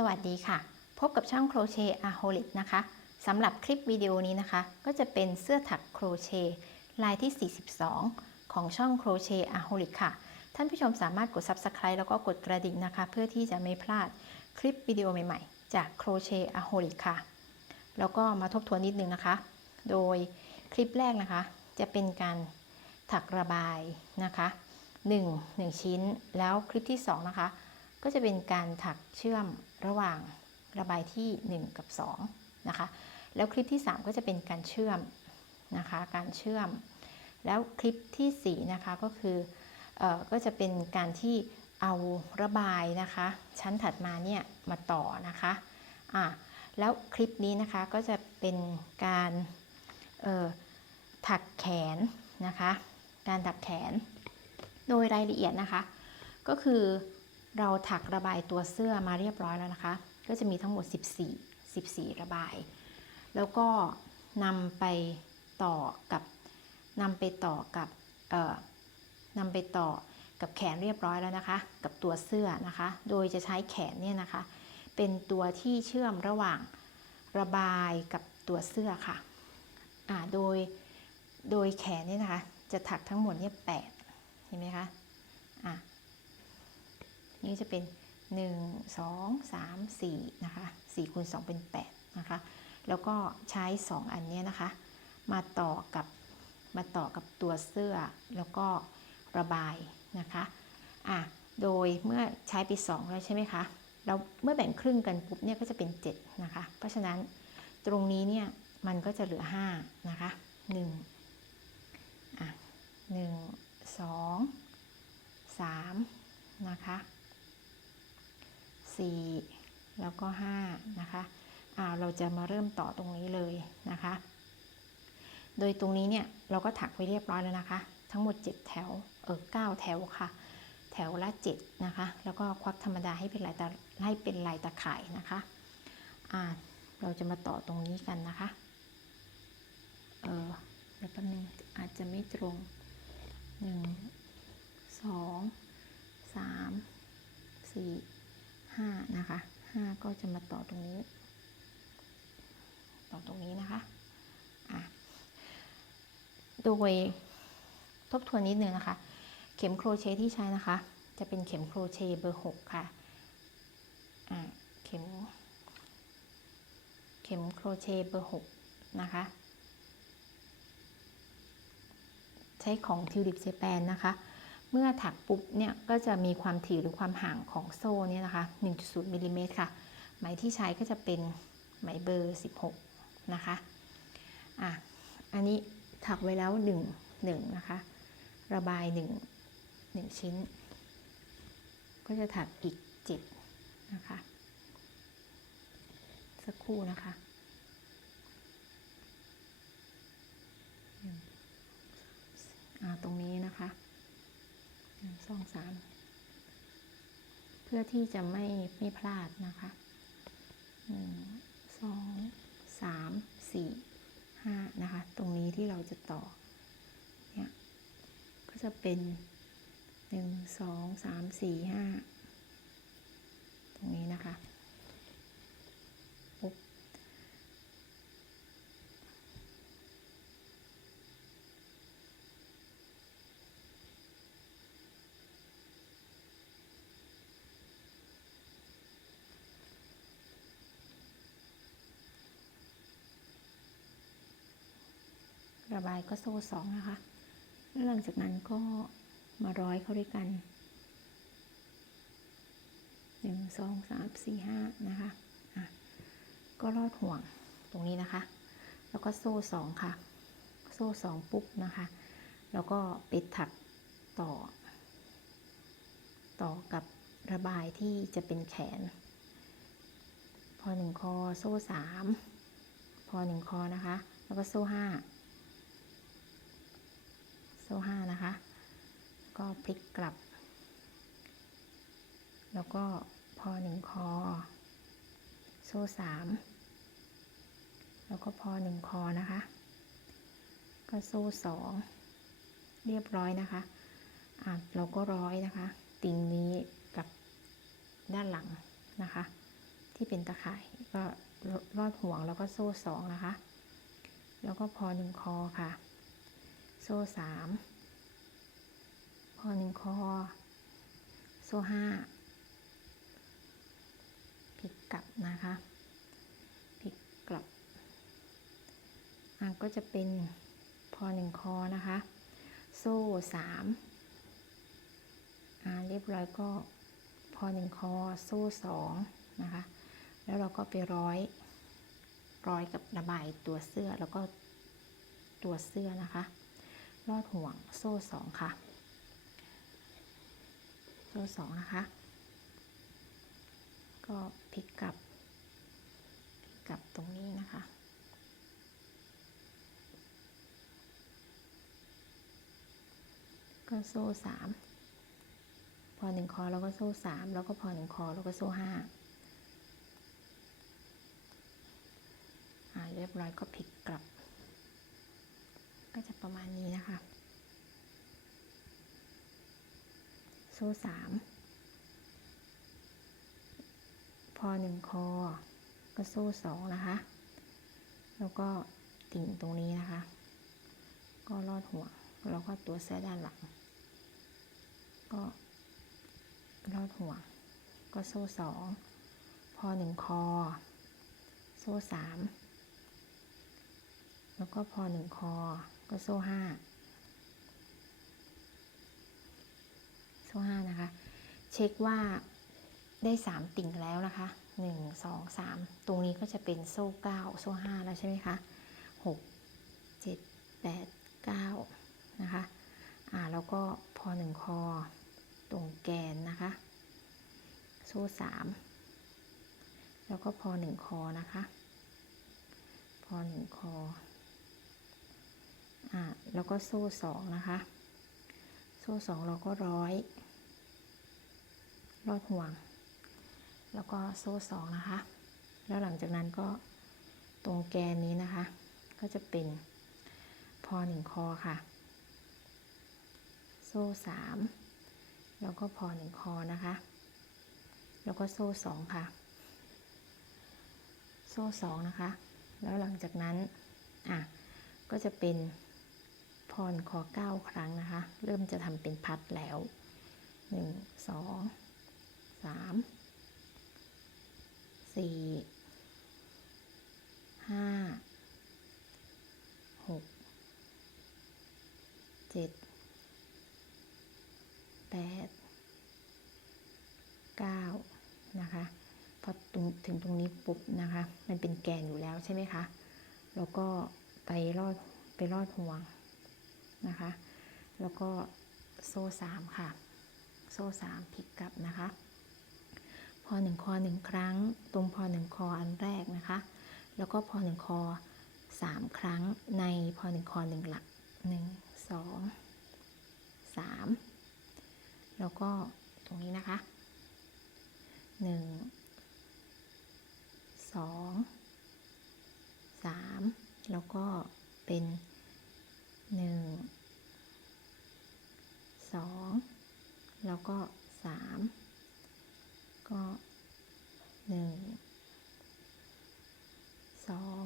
สวัสดีค่ะ พบกับช่องโครเชต์อาโฮลิกนะคะสำหรับคลิปวิดีโอนี้นะคะ ก็จะเป็นเสื้อถักโครเชต์ลายที่ 42 ของช่องโครเชต์อาโฮลิกค่ะ ท่านผู้ชมสามารถกด Subscribe แล้วก็กดกระดิ่งนะคะ เพื่อที่จะไม่พลาดคลิปวิดีโอใหม่ๆ จากโครเชต์อาโฮลิกค่ะ แล้วก็มาทบทวนนิดนึงนะคะ โดยคลิปแรกนะคะ จะเป็นการถักระบายนะคะ 1 1 ชิ้น แล้วคลิปที่ 2 นะคะ ก็จะเป็นการถักเชื่อม ระหว่างระบายที่ 1 กับ2นะคะแล้วคลิปที่ 3 ก็จะเป็นการเชื่อมนะคะการเชื่อม แล้วคลิปทีสี่4นะคะก็คือเออก็จะเป็นการที่เอาระบายนะคะ ชั้นถัดมาเนี่ยมาต่อนะคะอะแล้วคลิปนี้นะคะก็จะเป็นการถักแขนนะคะ การถักแขนโดยรายละเอียดนะคะ ก็คือ เราถักระบายตัวเสื้อมาเรียบร้อยแล้วนะคะ ก็จะมีทั้งหมด 14 14 ระบาย แล้วก็นำไปต่อกับนำไปต่อกับเอ่อนำไปต่อกับแขนเรียบร้อยแล้วนะคะ กับตัวเสื้อนะคะ โดยจะใช้แขนเนี่ยนะคะ เป็นตัวที่เชื่อมระหว่างระบายกับตัวเสื้อค่ะอ่าโดยโดยแขนเนี่ยนะคะ จะถักทั้งหมดเนี่ยแปดเห็นไหมคะอะ นี่จะเป็น 1 2 3 4นะคะ4คูณ2เป็น 8 นะคะ แล้วก็ใช้ 2 อันเนี้ยนะคะ มาต่อกับมาต่อกับตัวเสื้อแล้วก็ระบายนะคะอะโดยเมื่อใช้ไป 2 แล้วใช่ไหมคะเราเมื่อแบ่งครึ่งกันปุ๊บเนี่ยก็จะเป็น 7 นะคะ เพราะฉะนั้นตรงนี้เนี่ยมันก็จะเหลือ 5 นะคะ 1 อะ 1 2 3 นะคะ 4 แล้วก็ 5 นะคะอ่าเราจะมาเริ่มต่อตรงนี้เลยนะคะ โดยตรงนี้เนี่ยเราก็ถักไว้เรียบร้อยแล้วนะคะ ทั้งหมด 7 แถว เออ9แถวค่ะ แถวละ 7 นะคะ แล้วก็ควักธรรมดาให้เป็นลายตาให้เป็นลายตะข่ายนะคะอ่าเราจะมาต่อตรงนี้กันนะคะ เออเดี๋ยวแป๊บนึงอาจจะไม่ตรง1 2 3สี่ห้า นะคะห้าก็จะมาต่อตรงนี้ ต่อตรงนี้นะคะอะโดยทบทวนนิดนึงนะคะ เข็มโครเชต์ที่ใช้นะคะ จะเป็นเข็มโครเชต์เบอร์หกค่ะอะเข็ม เข็มโครเชต์เบอร์หกนะคะ ใช้ของทิวลิปเจแปนนะคะ เมื่อถักปุ๊บเนี่ยก็จะมีความถี่หรือความห่างของโซ่เนี่ยนะคะ 1.0มิลลิเมตรค่ะ ไหมที่ใช้ก็จะเป็นไหมเบอร์ 16 นะคะ อะ อันนี้ถักไว้แล้ว 1 1 นะคะ ระบาย 1 1 ชิ้น ก็จะถักอีก 7 นะคะ สักครู่นะคะ อ่า ตรงนี้นะคะหนึ่งสองสามเพื่อที่จะไม่ไม่พลาดนะคะหนึ่งสองสามสี่ห้านะคะ ตรงนี้ที่เราจะต่อ เนี่ย ก็จะเป็นหนึ่งสองสามสี่ห้าตรงนี้นะคะ ระบายก็โซ่สองนะคะแล้วหลังจากนั้นก็มาร้อยเข้าด้วยกันหนึ่งสองสามสี่ห้านะคะอะก็รอดห่วงตรงนี้นะคะ แล้วก็โซ่สองค่ะ โซ่สองปุ๊บนะคะ แล้วก็ปิดถักต่อ ต่อกับระบายที่จะเป็นแขน พอหนึ่งคอโซ่สามพอหนึ่งคอนะคะ แล้วก็โซ่ห้า โซ่ห้านะคะ ก็พลิกกลับ แล้วก็พอหนึ่งคอ โซ่สามแล้วก็พอหนึ่งคอนะคะ ก็โซ่สองเรียบร้อยนะคะอะเราก็ร้อยนะคะ ติ่งนี้กับด้านหลังนะคะ ที่เป็นตะข่ายก็ลอดห่วงแล้วก็โซ่สองนะคะ แล้วก็พอหนึ่งคอค่ะ ซ่สามพอหนึ่งคอ โซ่ห้าพลิกกลับนะคะพลิกกลับอะก็จะเป็นพอหนึ่งคอนะคะ โซ่สามอ่าเรียบร้อยก็พอหนึ่งคอ โซ่สองนะคะ แล้วเราก็ไปร้อย ร้อยกับระบายตัวเสื้อแล้วก็ตัวเสื้อนะคะ ลอดห่วงโซ่สองค่ะ โซ่สองนะคะ ก็พลิกกลับพลิกกลับตรงนี้นะคะก็โซ่สามพอหนึ่งคอแล้วก็โซ่สามแล้วก็พอหนึ่งคอแล้วก็โซ่ห้าอ่าเรียบร้อยก็พลิกกลับ ประมาณนี้นะคะ โซ่สามพอหนึ่งคอ ก็โซ่สองนะคะ แล้วก็ติ่งตรงนี้นะคะ ก็ลอดหัว แล้วก็ตัวเสื้อด้านหลัง ก็ลอดหัว ก็โซ่สอง พอหนึ่งคอ โซ่สามแล้วก็พอหนึ่งคอ ก็โซ่ห้าโซ่ห้านะคะ เช็คว่าได้สามติ่งแล้วนะคะหนึ่งสองสามตรงนี้ก็จะเป็นโซ่เก้าโซ่ห้าแล้วใช่ไหมคะหกเจ็ดแปดเก้านะคะอ่าแล้วก็พอหนึ่งคอตรงแกนนะคะ โซ่สามแล้วก็พอหนึ่งคอนะคะ พอหนึ่งคอ อ่าแล้วก็โซ่สองนะคะ โซ่สองเราก็ร้อยรอดห่วง แล้วก็โซ่สองนะคะ แล้วหลังจากนั้นก็ตรงแกนนี้นะคะ ก็จะเป็นพอหนึ่งคอค่ะ โซ่สามแล้วก็พอหนึ่งคอนะคะ แล้วก็โซ่สองค่ะ โซ่สองนะคะ แล้วหลังจากนั้น อะ ก็จะเป็น พรคอเก้าครั้งนะคะ เริ่มจะทำเป็นพัดแล้วหนึ่งสองสามสี่ห้าหกเจ็ดแปดเก้านะคะ พอถึงตรงนี้ปุ๊บนะคะ มันเป็นแกนอยู่แล้วใช่ไหมคะ แล้วก็ไปรอดไปรอดห่วง นะคะ แล้วก็โซ่สามค่ะ โซ่สามพลิกกลับนะคะ พอหนึ่งคอหนึ่งครั้ง ตรงพอหนึ่งคออันแรกนะคะ แล้วก็พอหนึ่งคอสามครั้งในพอหนึ่งคอหนึ่งหลักหนึ่งสองสามแล้วก็ตรงนี้นะคะหนึ่งสองสามแล้วก็เป็นหนึ่งสองแล้ว ก็สามก็หนึ่งสอง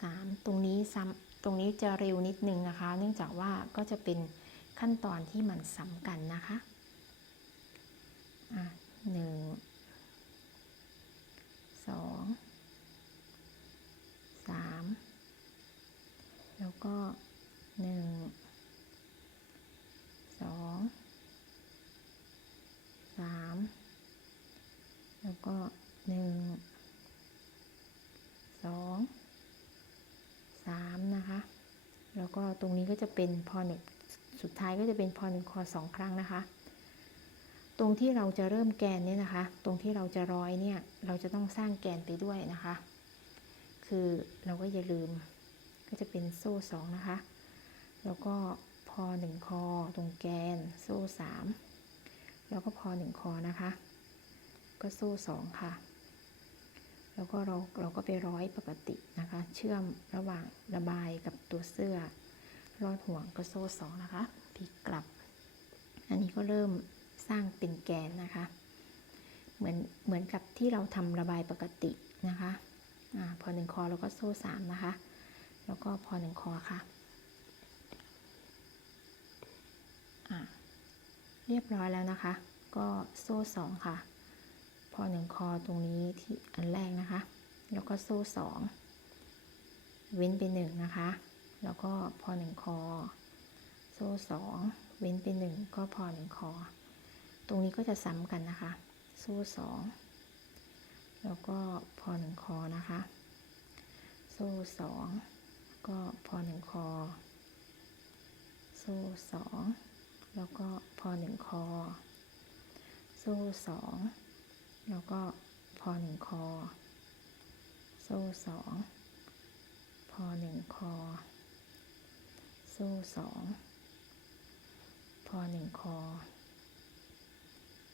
สามตรงนี้ซ้ำตรงนี้จะเร็วนิดนึงนะคะ เนื่องจากว่าก็จะเป็นขั้นตอนที่มันซ้ำกันนะคะอะหนึ่งสองสามแล้วก็หนึ่งสองสามแล้วก็หนึ่งสองสามนะคะ แล้ว ก็ตรงนี้ก็จะเป็นพอหนึ่งสุดท้ายก็จะเป็นพอหนึ่งคอสองครั้งนะคะ ตรงที่เราจะเริ่มแกนเนี่ยนะคะ ตรงที่เราจะร้อยเนี่ย เราจะต้องสร้างแกนไปด้วยนะคะ คือเราก็อย่าลืมก็จะเป็นโซ่สองนะคะ แล้วก็พอหนึ่งคอตรงแกนโซ่สามแล้วก็พอหนึ่งคอนะคะ ก็โซ่สองค่ะแล้วก็เราเราก็ไปร้อยปกตินะคะ เชื่อมระหว่างระบายกับตัวเสื้อ รอดห่วงก็โซ่สองนะคะพลิกกลับ อันนี้ก็เริ่มสร้างเป็นแกนนะคะ เหมือนเหมือนกับที่เราทำระบายปกตินะคะอาพอหนึ่งคอแล้วก็โซ่สามนะคะ แล้วก็พอหนึ่งคอค่ะอะเรียบร้อยแล้วนะคะ ก็โซ่สองค่ะ พอหนึ่งคอตรงนี้ที่อันแรกนะคะ แล้วก็โซ่สองเว้นไปหนึ่งนะคะ แล้วก็พอหนึ่งคอ โซ่สองเว้นไปหนึ่งก็พอหนึ่งคอ ตรงนี้ก็จะซ้ำกันนะคะ โซ่สองแล้วก็พอหนึ่งคอนะคะ โซ่สองก็พอหนึ่งคอ โซ่สองแล้วก็พอหนึ่งคอ โซ่สองแล้วก็พอหนึ่งคอ โซ่สองพอหนึ่งคอ โซ่สองพอหนึ่งคอ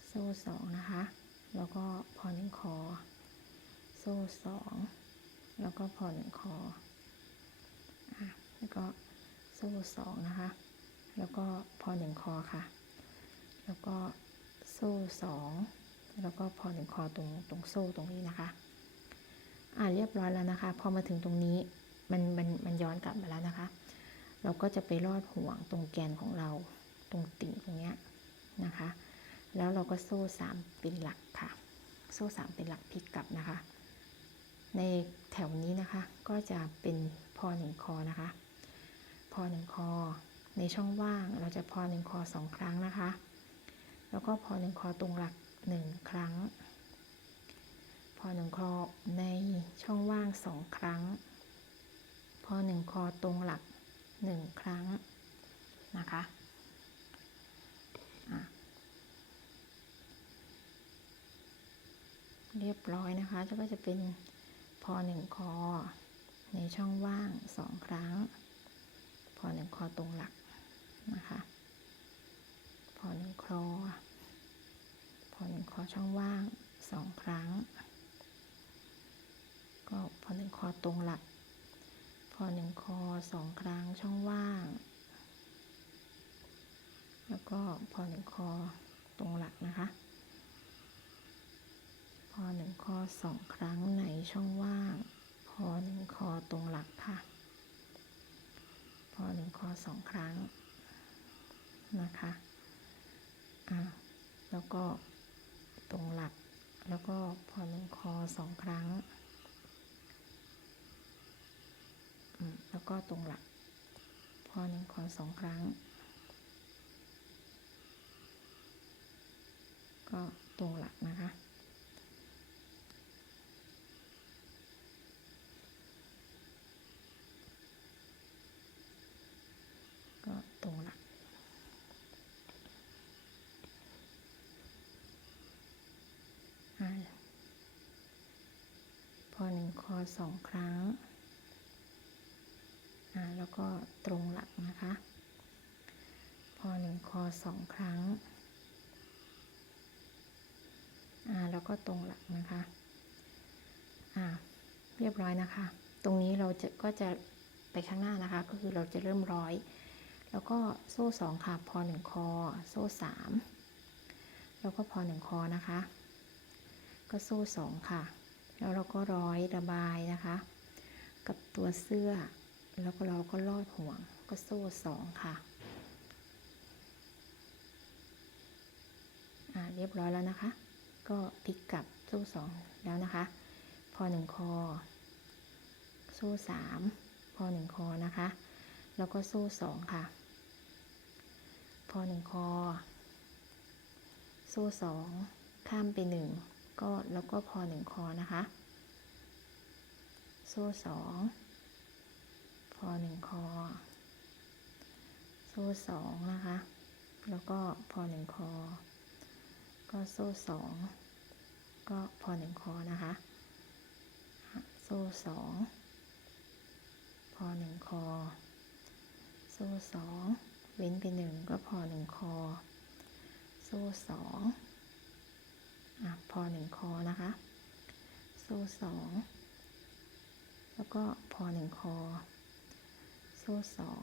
โซ่สองนะคะ แล้วก็พอหนึ่งคอโซ่สองแล้วก็พอหนึ่งคออะแล้วก็โซ่สองนะคะ แล้วก็พอหนึ่งคอค่ะ แล้วก็โซ่สองแล้วก็พอหนึ่งคอตรงตรงโซ่ตรงนี้นะคะ อ่าเรียบร้อยแล้วนะคะ พอมาถึงตรงนี้มันมันมันย้อนกลับมาแล้วนะคะ เราก็จะไปลอดห่วงตรงแกนของเรา ตรงติ่งตรงเนี้ยนะคะ แล้วเราก็โซ่สามเป็นหลักค่ะ โซ่สามเป็นหลักพลิกกลับนะคะ ในแถวนี้นะคะก็จะเป็นพอหนึ่งคอนะคะ พอหนึ่งคอ ในช่องว่างเราจะพอหนึ่งคอสองครั้งนะคะ แล้วก็พอหนึ่งคอตรงหลักหนึ่งครั้ง พอหนึ่งคอในช่องว่างสองครั้ง พอหนึ่งคอตรงหลัก หนึ่งครั้งนะคะเรียบร้อยนะคะแล้วก็จะเป็นพอหนึ่งคอ ในช่องว่างสองครั้ง พอหนึ่งคอตรงหลักนะคะ พอหนึ่งคอ พอหนึ่งคอช่องว่างสองครั้ง ก็พอหนึ่งคอตรงหลัก อหนึ่งคอสองครั้งช่องว่าง แล้วก็พอหนึ่งคอตรงหลักนะคะ พอหนึ่งคอสองครั้งในช่องว่าง พอหนึ่งคอตรงหลักค่ะ พอหนึ่งคอสองครั้งนะคะอ่าแล้วก็ตรงหลัก แล้วก็พอหนึ่งคอสองครั้งอืม แล้วก็ตรงหลัก พอหนึ่งคอสองครั้ง ก็ตรงหลักนะคะ ก็ตรงหลักพอหนึ่งคอสองครั้ง แล้วก็ตรงหลักนะคะ พอหนึ่งคอสองครั้ง อ่า แล้วก็ตรงหลักนะคะ อ่า เรียบร้อยนะคะ ตรงนี้เราจะก็จะไปข้างหน้านะคะ ก็คือเราจะเริ่มร้อย แล้วก็โซ่สองค่ะ พอหนึ่งคอ โซ่สามแล้วก็พอหนึ่งคอนะคะ ก็โซ่สองค่ะ แล้วเราก็ร้อยระบายนะคะ กับตัวเสื้อ แล้วก็เราก็ลอดห่วงก็โซ่สองค่ะเรียบร้อยแล้วนะคะ ก็พลิกกลับโซ่สองแล้วนะคะ พอหนึ่งคอ โซ่สามพอหนึ่งคอนะคะ แล้วก็โซ่สองค่ะ พอหนึ่งคอ โซ่สองข้ามไปหนึ่งก็แล้วก็พอหนึ่งคอนะคะ โซ่สอง พอหนึ่งคอ โซ่สองนะคะ แล้วก็พอหนึ่งคอ ก็โซ่สองก็พอหนึ่งคอนะคะ โซ่สองพอหนึ่งคอ โซ่สองเว้นไปหนึ่งก็พอหนึ่งคอ โซ่สองอะพอหนึ่งคอนะคะ โซ่สองแล้วก็พอหนึ่งคอ โซ่สอง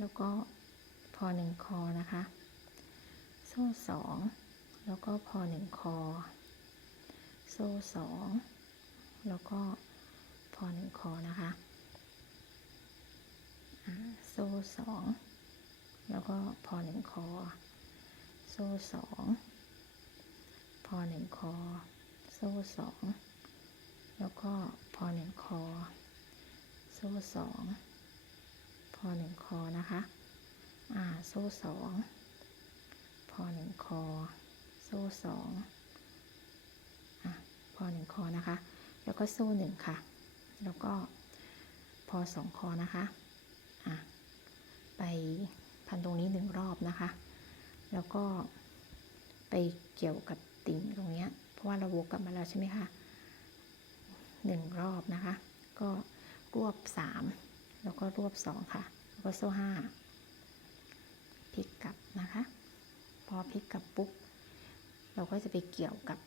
แล้วก็พอหนึ่งคอนะคะ โซ่สองแล้วก็พอหนึ่งคอ โซ่สองแล้วก็พอหนึ่งคอนะคะอะโซ่สองแล้วก็พอหนึ่งคอ โซ่สองพอหนึ่งคอ โซ่สองแล้วก็พอหนึ่งคอ โซ่สองพอหนึ่งคอนะคะ อ่า โซ่สองพอหนึ่งคอ โซ่สองอะพอหนึ่งคอนะคะ แล้วก็โซ่หนึ่งค่ะ แล้วก็พอสองคอนะคะอะไปพันตรงนี้หนึ่งรอบนะคะ แล้วก็ไปเกี่ยวกับติ่งตรงเนี้ย ราะว่าเราวกกลับมาแล้วใช่ไหมคะหนึ่งรอบนะคะ ก็รวบสามแล้วก็รวบสองค่ะ แล้วก็โซ่ห้าพลิกกลับนะคะ พอพลิกกลับปุ๊บเราก็จะไปเกี่ยวกับ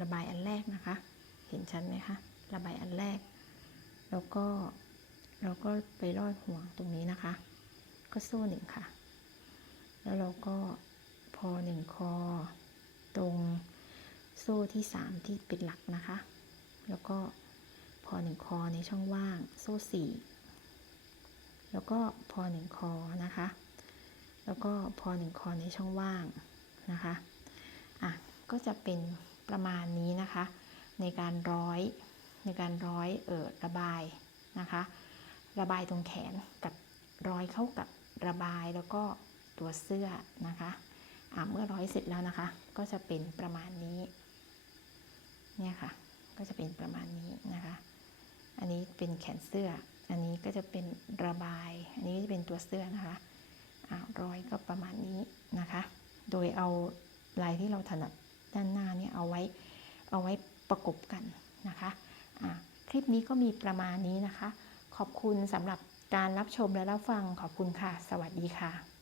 ระบายอันแรกนะคะ เห็นชัดไหมคะระบายอันแรก แล้วก็เราก็ไปรอดห่วงตรงนี้นะคะ ก็โซ่หนึ่งค่ะ แล้วเราก็พอหนึ่งคอตรง โซ่ที่สามที่เป็นหลักนะคะ แล้วก็พอหนึ่งคอในช่องว่าง โซ่สี่แล้วก็พอหนึ่งคอนะคะ แล้วก็พอหนึ่งคอในช่องว่างนะคะ อะ ก็จะเป็นประมาณนี้นะคะ ในการร้อยในการร้อยเออระบายนะคะ ระบายตรงแขนกับร้อยเข้ากับระบายแล้วก็ตัวเสื้อนะคะอะเมื่อร้อยเสร็จแล้วนะคะ ก็จะเป็นประมาณนี้ เนี่ยค่ะ ก็จะเป็นประมาณนี้นะคะ อันนี้เป็นแขนเสื้อ อันนี้ก็จะเป็นระบาย อันนี้ก็จะเป็นตัวเสื้อนะคะอะร้อยก็ประมาณนี้นะคะ โดยเอาลายที่เราถนัดด้านหน้าเนี่ยเอาไว้เอาไว้ประกบกันนะคะอะคลิปนี้ก็มีประมาณนี้นะคะ ขอบคุณสำหรับการรับชมและรับฟังขอบคุณค่ะ สวัสดีค่ะ